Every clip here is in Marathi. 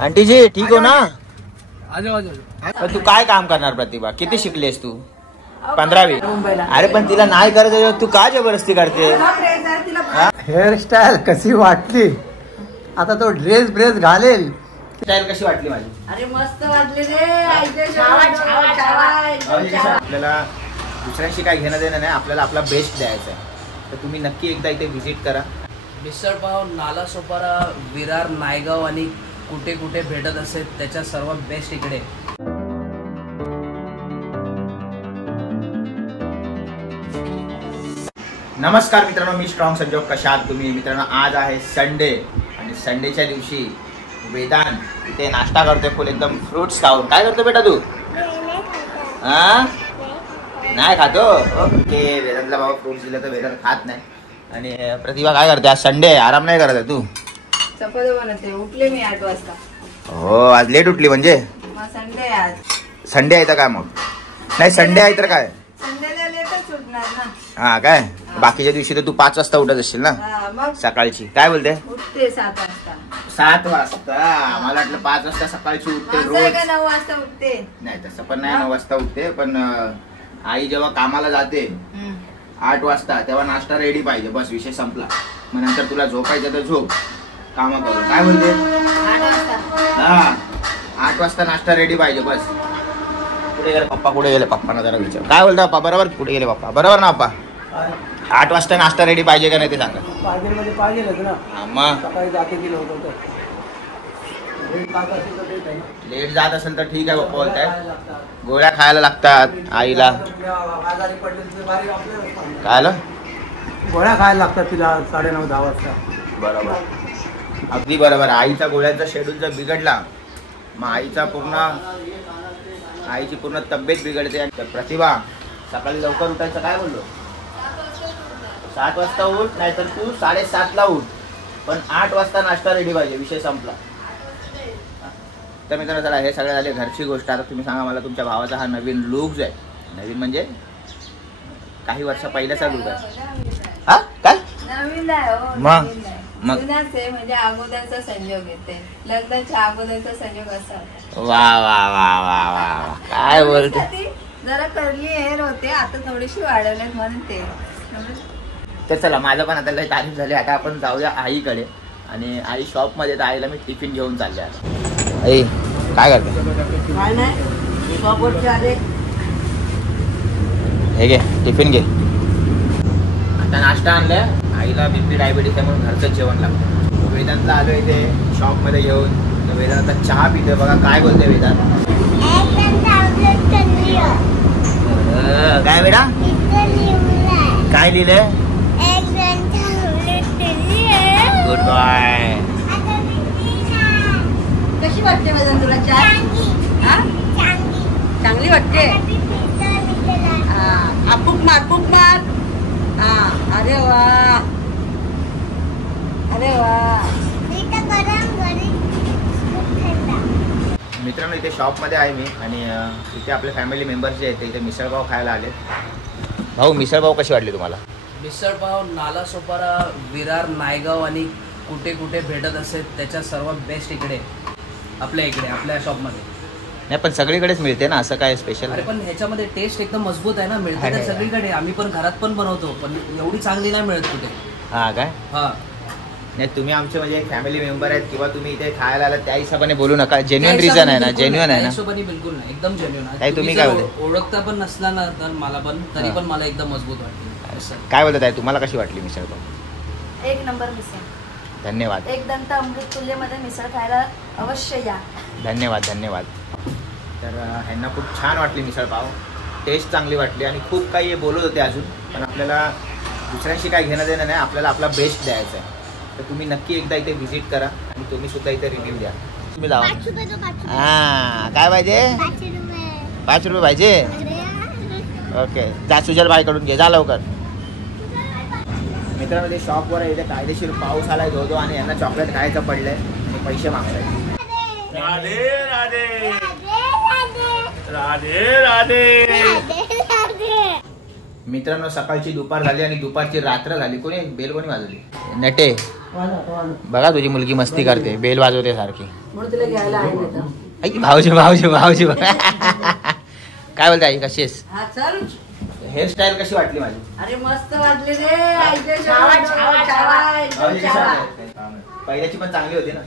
आंटी जी ठीक हो ना? आजो तू काय काम करणार प्रतिभा? किती शिकलीस तू? 15वी. अरे पण तिला नाही करत, तू का जबरदस्ती करते? हेअरस्टाईल कशी वाटली? आता तो ड्रेस घालेल. स्टाईल कशी वाटली माझी? अरे मस्त वाटली रे. आपल्याला दुसऱ्यांशी काय घेणं देणं नाही, आपल्याला आपला बेस्ट द्यायचा आहे. तर तुम्ही नक्की एकदा इथे व्हिजिट करा. मिसळपाव नालासोपारा, विरार, नायगाव आणि कुठे कुठे भेटत असेल त्याच्या सर्वात बेस्ट इकडे. नमस्कार मित्रांनो, मी स्ट्रॉंग संजोग. कशा आहात तुम्ही मित्रांनो? आज आहे संडे आणि संडेच्या दिवशी वेदांत इथे नाश्ता करतोय फुल एकदम फ्रुट्स खाऊन. काय करतो बेटा तू? हा नाही खातो? ओके. वेदांतला बाबा फ्रुट्स दिलं तर वेदांत खात नाही. आणि प्रतिभा काय करते? आज संडे आराम नाही करत आहे तू? चपाती बनवते. उठले मी 8 वाजता. हो आज लेट उठली म्हणजे? संडे आज. संडे आहे तर काय मग? नाही संडे आहे तर काय? संडेला लेटच उठणार ना. हा काय? बाकीच्या दिवशी तर तू 5 वाजता उठत असशील ना मग सकाळची? काय बोलते? उठते 7 वाजता. 7 वाजता? मला वाटलं 5 वाजता सकाळची उठते रोज. 9 वाजता उठते. नाही तसं पण नाही, 9 वाजता उठते. पण आई जेव्हा कामाला जाते 8 वाजता तेव्हा नाश्ता रेडी पाहिजे, बस विषय संपला. मग नंतर तुला झोपायचं तर झोप, कामं करू. काय बोलते? 8 वाजता. हा 8 वाजता नाश्ता रेडी पाहिजे बस. कुठे गेले पप्पा? कुठे गेले पप्पांना जरा विचार. काय बोलता पप्पा? बरोबर कुठे गेले पप्पा? बरोबर ना पप्पा? 8 वाजता नाश्ता रेडी पाहिजे का नाही ते सांगा. मग लेट जात असेल तर ठीक आहे पप्पा बोलताय. गोळ्या खायला लागतात आईला. काय आलं? गोळ्या खायला लागतात तिला 9:30-10 वाजता. बरोबर, अगदी बरोबर. आईचा गोळ्यांचा शेड्यूल जर बिघडला मग आईची पूर्ण तब्येत बिघडते. आणि प्रतिभा सकाळी लवकर उठायचं काय बोललो? 7 वाजता उठ, नाहीतर तू 7:30ला उठ, पण 8 वाजता नाश्ता रेडी पाहिजे, विषय संपला. तर मित्रांनो चला, हे सगळं झाले घरची गोष्ट. आता तुम्ही सांगा मला, तुमच्या भावाचा हा नवीन लुक जो आहे, नवीन म्हणजे काही वर्ष पहिल्याचा लुक आहे हा? काय नवीन आहे हो? मग जुनाच आहे म्हणजे अगोदरचा संजोग येते. लग्नाच्या अगोदरचा संजोग असा. वा वा वा वा वा, काय बोलते? जरा कर्ली हेअर होते, आता थोडीशी वाढवल्यात म्हणून ते. तर चला, माझं पण आता काही तारीफ झाली. आता आपण जाऊया आईकडे. आणि आई शॉपमध्ये, तर आईला मी टिफिन घेऊन चालले. आता आई काय करते? काय नाही, शॉपवरचे आले. हे घे टिफिन घे. आता नाश्ता आणलाय. आईला बीपी डायबिटीस आहे म्हणून घरचं जेवण लागतं. वेदांतला आलो इथे शॉपमध्ये घेऊन. तर वेदांत आता चहा पितोय. बघा काय बोलते वेदांत. काय बेटा? काय लिहिलंय? Good bye. कशी वाटते वेदांत तुला चहा? चांगली वाटते. पुक मार. अरे वा, अरे वा. मित्रांनो इथे शॉपमध्ये आहे मी. आणि इथे आपले फॅमिली मेंबर्स जे आहेत ते इथे मिसळपाव खायला आले. भाऊ मिसळपाव कशी वाटली तुम्हाला? मिसळपाव नालासोपारा, विरार, नायगाव आणि कुठे कुठे भेटत असेल त्याच्या सर्वात बेस्ट इकडे, आपल्या शॉपमध्ये. नाही पण सगळीकडेच मिळते ना, असं काय स्पेशल? अरे पण ह्याच्यामध्ये टेस्ट एकदम मजबूत आहे ना. मिळते तर सगळीकडे. आम्ही पण घरात पण बनवतो, पण एवढी चांगली नाही मिळत कुठे. हा काय? हा नाही तुम्ही आमचे म्हणजे फाॅमिली मेंबर आहेत किंवा तुम्ही इथे खायला आला त्या हिशोबाने बोलू नका. जेन्युइन रिझन आहे ना? जेन्युइन आहे ना? हिशोबाने बिलकुल नाही, एकदम जेन्युइन आहे. तुम्ही काय बोलते? ओळखता पण नसला ना तर मला पण, तरी पण मला एकदम मजबूत वाटते. काय बोलत आहे? तुम्हाला कशी वाटली मिसळपाव? 1 नंबर मिसळ. धन्यवाद. एकदंत अमृत तुल्यमध्ये मिसळ खायला अवश्य या. धन्यवाद. तर ह्यांना खूप छान वाटली मिसळपाव. टेस्ट चांगली वाटली. आणि खूप काही बोलत होते अजून, पण आपल्याला दुसऱ्यांशी काय घेणं देणं नाही, आपल्याला आपला बेस्ट द्यायचा आहे. तर तुम्ही नक्की एकदा इथे व्हिजिट करा आणि तुम्ही सुद्धा इथे रिव्ह्यू द्या. तुम्ही जावा. हां काय पाहिजे? 5 रुपये पाहिजे. ओके जा सुजल भाईकडून घे, जा लवकर. मित्रांनो ते शॉपवर आहे. इथे कायदेशीर पाऊस आलाय धो आणि यांना चॉकलेट खायचं पडलंय आणि पैसे मागताय. राधे राधे राधे राधे. मित्रांनो सकाळची दुपार झाली आणि दुपारची रात्र झाली. कोणी बेल कोणी वाजवली? नटे बघा तुझी मुलगी मस्ती करते, बेल वाजवते सारखी. म्हणून तिला घ्यायला आहे नाही तर. ऐक भाऊजी भाऊजी भाऊजी काय बोलते आई, कशी आहेस? हा चल. हेअरस्टाईल कशी वाटली माझी? अरे मस्त वाटले रे. भाऊजी कशी वाटली? पहिल्याची पण चांगली होती ना.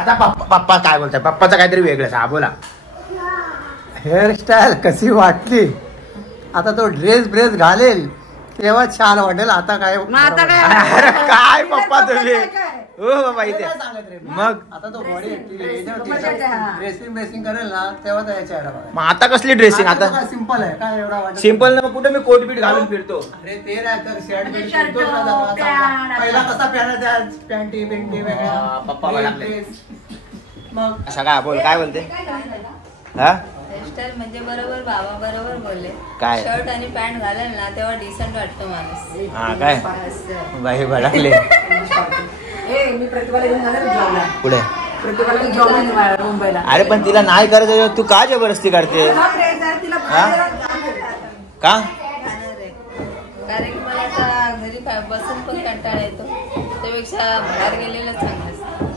आता पप्पा काय बोलताय? पप्पाचं काहीतरी वेगळंच. हा बोला. हेअरस्टाईल कशी वाटली? आता तो ड्रेस घालेल तेव्हा छान वाटेल. आता काय अरे काय पप्पा तुम्ही, हो बाबा इथे मग आता तो बॉडी ड्रेसिंग करेल ना तेव्हा त्याच्या मग आता कसली ड्रेसिंग? आता सिंपल आहे काय एवढा वाटत. सिंपल ना, कुठे मी कोट बीट घालून फिरतो. अरे ते नाही तर शर्ट बीट शिवतोच ना जरा. पहिला कसा पॅन्ट पॅन्टी बिंटी वेगळा पप्पा लागले. मग असं काय बोल, काय बोलते? हा हेअरस्टाईल म्हणजे बरोबर बाबा बरोबर बोलले. काय? शर्ट आणि पॅन्ट घालेल ना तेव्हा डिसेंट वाटतो माणूस. हा काय बाई भडकले मी प्रतिभाला घेऊन जाणार जॉबला. पुढे प्रतिभाला घेऊन जॉबला मुंबईला. अरे पण तिला नाही करायचं, तू का जबरदस्ती करते? तिला हा? का? जाणार आहे. कारण की मला आता घरी बसून पण कंटाळा येतो, त्यापेक्षा बाहेर गेलेलं चांगलं असतं.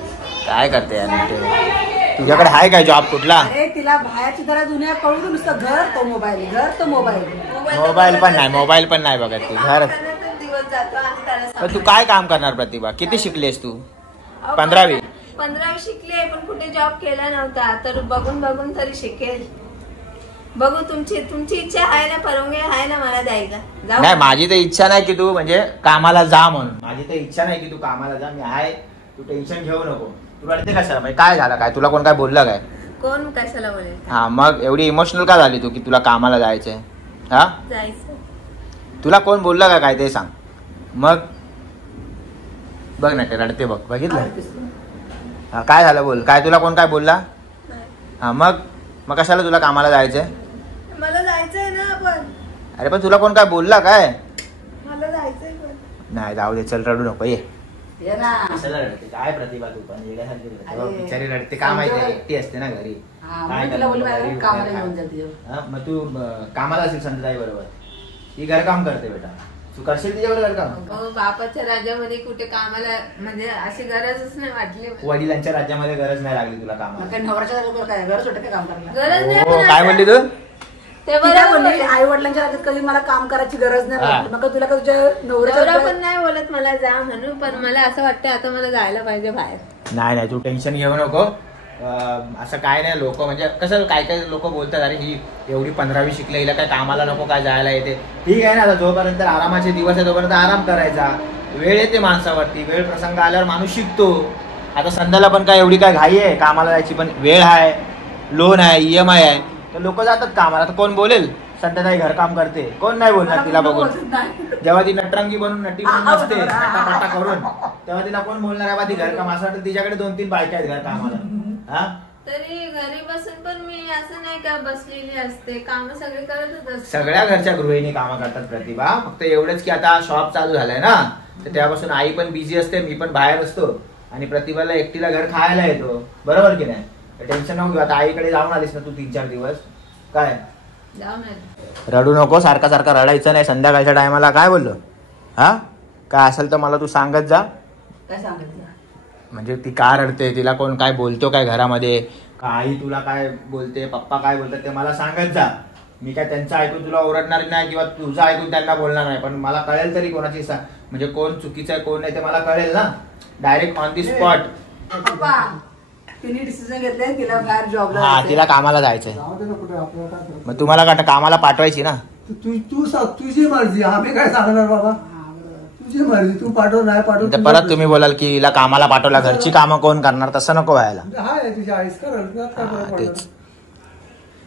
काय करते यार? तुझ्याकडे आहे काय जॉब कुठला? अरे तिला बाहेरची जरा दुनिया कळू दे. नुसतं घर तो मोबाईल, घर तो मोबाईल. मोबाईल पण नाही बघत ती. घर दिवस जातो आणि त्याला पण तू काय काम करणार प्रतिभा? किती शिकलीस तू? 15वी 15वी शिकली आहे पण कुठे जॉब केला नव्हता. तर बघून तरी शिकेल. बघू तुमची इच्छा आहे ना, परवानगी आहे ना मला द्यायला? जाऊ. नाही, माझी तर इच्छा नाही की तू म्हणजे कामाला जा म्हणून. माझी तर इच्छा नाही की तू कामाला जा. मी आहे, तू टेन्शन घेऊ नको. तू रडते कशाला? म्हणजे काय झालं? काय तुला कोण काय बोललं काय? कोण कशाला बोलेल? हा मग एवढी इमोशनल का झाली तू की तुला कामाला जायचंय? हा जायचं. तुला कोण बोललं का काय ते सांग. मग बघ ना ते रडते बघ, बघितलं? हा काय झालं बोल. काय तुला कोण काय बोलला? हा मग कशाला तुला कामाला जायचंय? मला जायचंय ना पण. अरे पण तुला कोण काय बोलला काय? मला जायचंय पण. नाही जाऊ दे, चल रडू नको. ये ये ना. कशाला रडते? काय प्रतिभा तू पण वेड्यासारखी रडते. बिचारी रडते का माहिती? एकटी असते ना घरी. काय तिला बोलू करणार? घरी कामाला काय? घेऊन जाते. हा, मग तू कामाला असेल संध्याकाळी बरोबर. ही घरकाम करते बेटा. तू करशील तिच्यावर घरकाम? हो, बापाच्या राज्यामध्ये कुठे कामाला म्हणजे अशी गरजच नाही वाटली. वडिलांच्या राज्यामध्ये गरज नाही लागली तुला कामाला. काय नवऱ्याच्या जागेवर काय घर सुटत काय काम करायला? गरज नाही. हो, पण काय म्हणली तू? ते ती काय बरोबर बोलली, बोलले. आई वडिलांच्या राज्यात कधी मला काम करायची गरज नाही हा. वाटली. मग तुला का तुझ्या नवरा नवऱ्याच्या पण नाही बोलत मला जा म्हणून, पण मला असं वाटतं आता मला जायला पाहिजे बाहेर. नाही तू टेन्शन घेऊ नको. असं काय नाही. लोक म्हणजे कसं काय लोक बोलतात अरे ही एवढी 15वी शिकले, हिला काय कामाला नको काय जायला येते. ठीक आहे ना, आता जोपर्यंत आरामाचे दिवस आहे तोपर्यंत आराम करायचा. वेळ येते माणसावरती, वेळ प्रसंग आल्यावर माणूस शिकतो. आता संध्याला पण काय एवढी काय घाई आहे कामाला जायची? पण वेळ आहे, लोन आहे, EMI आहे, तर लोक जातात कामाला. तर कोण बोलेल संध्याकाळी घरकाम करते? कोण नाही बोलणार तिला बघून. जेव्हा ती नटरंगी बनून नटी बनून नसते नटापटा करून, तेव्हा तिला कोण बोलणार आहे बा ती घरकाम? असं वाटतं तिच्याकडे 2-3 बायका आहेत घरकामाला. हा तरी घरी बसून पण मी असं नाही का बसलेली असते, काम सगळे करतच असते. सगळ्या घरच्या गृहिणी कामं करतात प्रतिभा. फक्त एवढंच की आता शॉप चालू झालंय ना, तर त्यापासून आई पण बिझी असते, मी पण बाहेर असतो आणि प्रतिभाला एकटीला घर खायला येतो. बरोबर की नाही? टेन्शन नको घेऊ. आता आईकडे जाऊन आलीस ना तू 3-4 दिवस. काय जाऊन रडू नको, सारखा रडायचं नाही. संध्याकाळच्या टायमाला काय बोललो? हा काय असेल तर मला तू सांगत जा. काय सांगितलं? म्हणजे ती का रडते, तिला कोण काय बोलतो काय घरामध्ये, का आई तुला काय बोलते, पप्पा काय बोलतात ते मला सांगत जा. मी काय त्यांचं ऐकून तुला ओरडणार नाही किंवा तुझं ऐकून त्यांना बोलणार नाही. पण मला कळेल तरी कोणाची म्हणजे कोण चुकीचं आहे कोण नाही ते मला कळेल ना. Direct on the spot. तिने डिसिजन घेतले तिला बाहेर जॉबला. हा तिला कामाला जायचंय. मग तुम्हाला का कामाला पाठवायची ना? तुझी मर्जी, आम्ही काय सांगणार बाबा? तुझी मर्जी, तू पाठव नाही पाठव. तर परत तुम्ही बोलाल की हिला कामाला पाठवला, घरची कामं कोण करणार? तसं नको व्हायला. हाय तुझी आईस कर. तेच.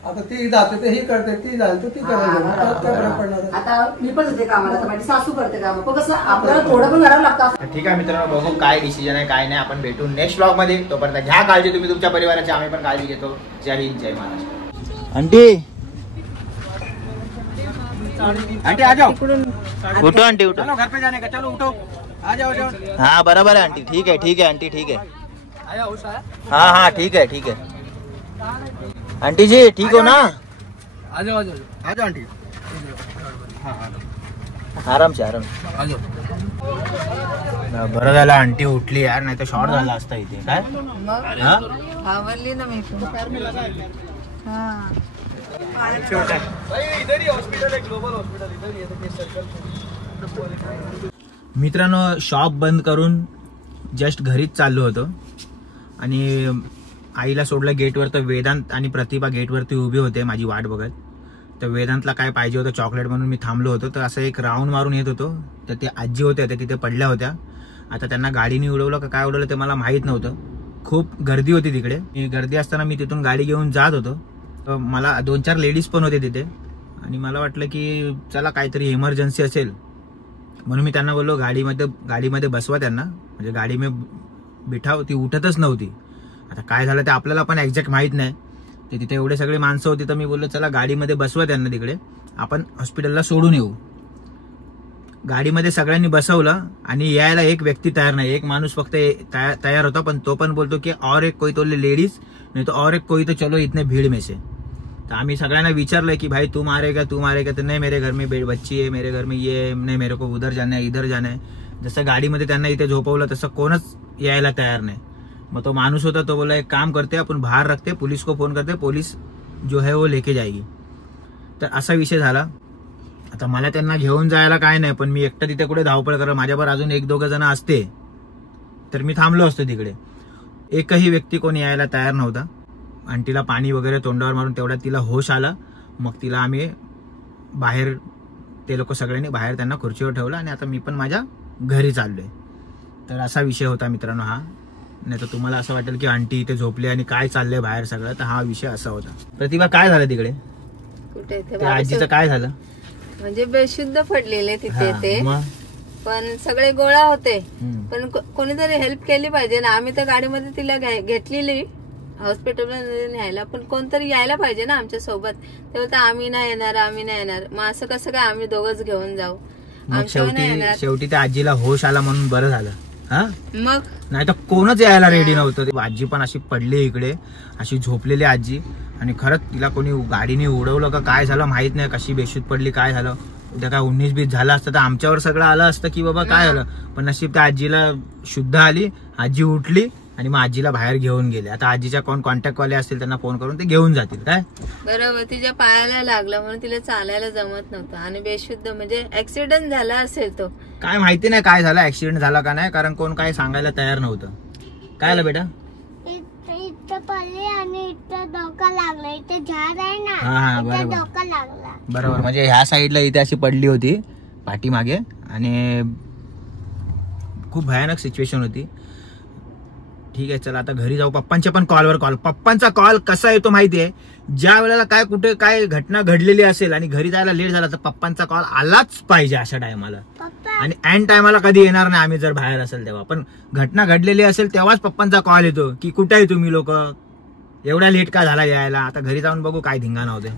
आता ती जाते ते ही करते, ती जाईल तर ती करायला. आता मी पण होते कामाला, माझी सासू करते काम. पण कसं आपल्याला थोडं पण करावं लागतं. ठीक आहे मित्रांनो, बघू काय डिसिजन आहे काय नाही. आपण भेटू नेक्स्ट ब्लॉग मध्ये. तोपर्यंत घ्या काळजी तुम्ही तुमच्या परिवाराची, आम्ही पण काळजी घेतो. जय हिंद, जय महाराष्ट्र. आंटी आंटी आ जाओ. उठो आंटी उठो. घर पे जाने का, चलो उठो, आ जाओ जाओ. हाँ बराबर है आंटी. ठीक है आंटी, ठीक है. हाँ ठीक है. आंटी जी ठीक हो ना? आ जाओ आंटी. आराम से आ जाओ. बरं झालं आंटी उठली यार, नाही तर शॉर्ट झाला असता इथे. काय हा? आवडली ना मी पण. हा. मित्रांनो शॉप बंद करून जस्ट घरीच चाललो होतो आणि आईला सोडलं गेटवर, तर वेदांत आणि प्रतिभा गेटवरती उभी होते माझी वाट बघत. तर वेदांतला काय पाहिजे होतं चॉकलेट म्हणून मी थांबलो होतो. तर असं एक राऊंड मारून येत होतो, तर ते आजी होत्या त्या तिथे पडल्या होत्या. आता त्यांना गाडीने उडवलं का काय उडवलं ते मला माहीत नव्हतं. खूप गर्दी होती तिकडे. गर्दी असताना मी तिथून गाडी घेऊन जात होतो, तर मला 2-4 लेडीज पण होते तिथे आणि मला वाटलं की चला काहीतरी इमर्जन्सी असेल म्हणून मी त्यांना बोललो गाडीमध्ये बसवा त्यांना, म्हणजे गाडी में बिठाव. ती उठतच नव्हती. आता काय झालं ते आपल्याला पण एक्झॅक्ट माहीत नाही. ते तिथे एवढे सगळे माणसं होती, तर मी बोललो चला गाडीमध्ये बसवा त्यांना, तिकडे आपण हॉस्पिटलला सोडून येऊ. गाडीमध्ये सगळ्यांनी बसवलं आणि यायला एक व्यक्ती तयार नाही. एक माणूस फक्त तयार होता, पण तो पण बोलतो की और एक कोई तो लेडीज नहीं तो और एक कोई तो चलो इतने भीड़ में से. तर आम्ही सगळ्यांना विचारलं की भाई तू मारेगा. तर नाही मेरे घर में बच्ची है, मेरे घर में ये नाही, मेरे को उधर जाना है इधर जाना है. जसं गाडीमध्ये त्यांना इथे झोपवलं तसं कोणच यायला तयार नाही. मग तो माणूस होता तो बोला एक काम करते आपण बाहेर रखते, पुलिस को फोन करते, पुलिस जो है वो लेके जाएगी. तर असा विषय झाला. आता मला त्यांना घेऊन जायला काय नाही, पण मी एकटा तिथे कुठे धावपळ करा. माझ्यावर अजून 1-2 जण असते तर मी थांबलो असतो तिकडे. एकही व्यक्ती कोणी यायला तयार नव्हता. आंटीला पाणी वगैरे तोंडावर मारून तेवढ्यात तिला होश आला. मग तिला आम्ही बाहेर, ते लोक सगळ्यांनी बाहेर त्यांना खुर्चीवर ठेवलं आणि आता मी पण माझ्या घरी चाललोय. तर असा विषय होता मित्रांनो हा. नाही तर तुम्हाला असं वाटेल की आंटी इथे झोपली आणि काय चाललंय बाहेर सगळं, तर हा विषय असा होता. प्रतिभा काय झालं तिकडे? कुठे ते त्या आजीचं काय झालं? म्हणजे बेशुद्ध पडलेले तिथे हा, ते, मग? पण सगळे गोळा होते. हम्म. पण कोणीतरी हेल्प केली पाहिजे ना. आम्ही तर गाडीमध्ये तिला घेतलेली हॉस्पिटलला न्यायला, पण कोणतरी यायला पाहिजे ना आमच्या सोबत. तेव्हा तर आम्ही नाही येणार. मग असं कसं काय आम्ही दोघंच घेऊन जाऊ? मग शेवटी त्या आजीला होश आला म्हणून बरं झालं. हा, मग नाही तर कोणच यायला रेडी नव्हतं. आजी पण अशी पडली इकडे, अशी झोपलेली आजी. आणि खरंच तिला कोणी गाडीने उडवलं का काय झालं माहित नाही. कशी बेशुद्ध पडली काय झालं. उद्या काय 19-20 झालं असतं तर आमच्यावर सगळं आलं असतं की बाबा काय झालं. पण नशीब त्या आजीला शुद्ध आली, आजी उठली आणि मग आजीला बाहेर घेऊन गेले. आता आजीच्या कोण कॉन्टॅक्ट वाले असतील त्यांना फोन करून ते घेऊन जातील. काय बरोबर, तिच्या पायाला लागलं म्हणून तिला चालायला जमत नव्हतं आणि बेशुद्ध म्हणजे ऍक्सिडेंट झाला असेल. तो काय माहिती नाही काय झालं, ऍक्सिडेंट झाला का नाही, कारण कोण काय सांगायला तयार नव्हतं. काय झालं बेटा? इथं पडले आणि इथं डोका लागला. इथे झाड आहे ना, हा, इथं बरोबर डोका लागला. बरोबर. म्हणजे ह्या साईडला इथे अशी पडली होती पाठीमागे आणि खूप भयानक सिच्युएशन होती. ठीक आहे चला आता घरी जाऊ. पप्पांच्या पण कॉल. पप्पांचा कॉल कसा येतो माहितीये, ज्या वेळेला काय कुठे काय घटना घडलेली असेल आणि घरी जायला लेट झाला तर पप्पांचा कॉल आलाच पाहिजे अशा टायमाला. आणि एंड टायमाला कधी येणार नाही आम्ही जर बाहेर असेल तेव्हा. पण घटना घडलेली असेल तेव्हाच पप्पांचा कॉल येतो की कुठे आहे तुम्ही लोक, एवढा लेट का झाला यायला. आता घरी जाऊन बघू काय धिंगाणा होते.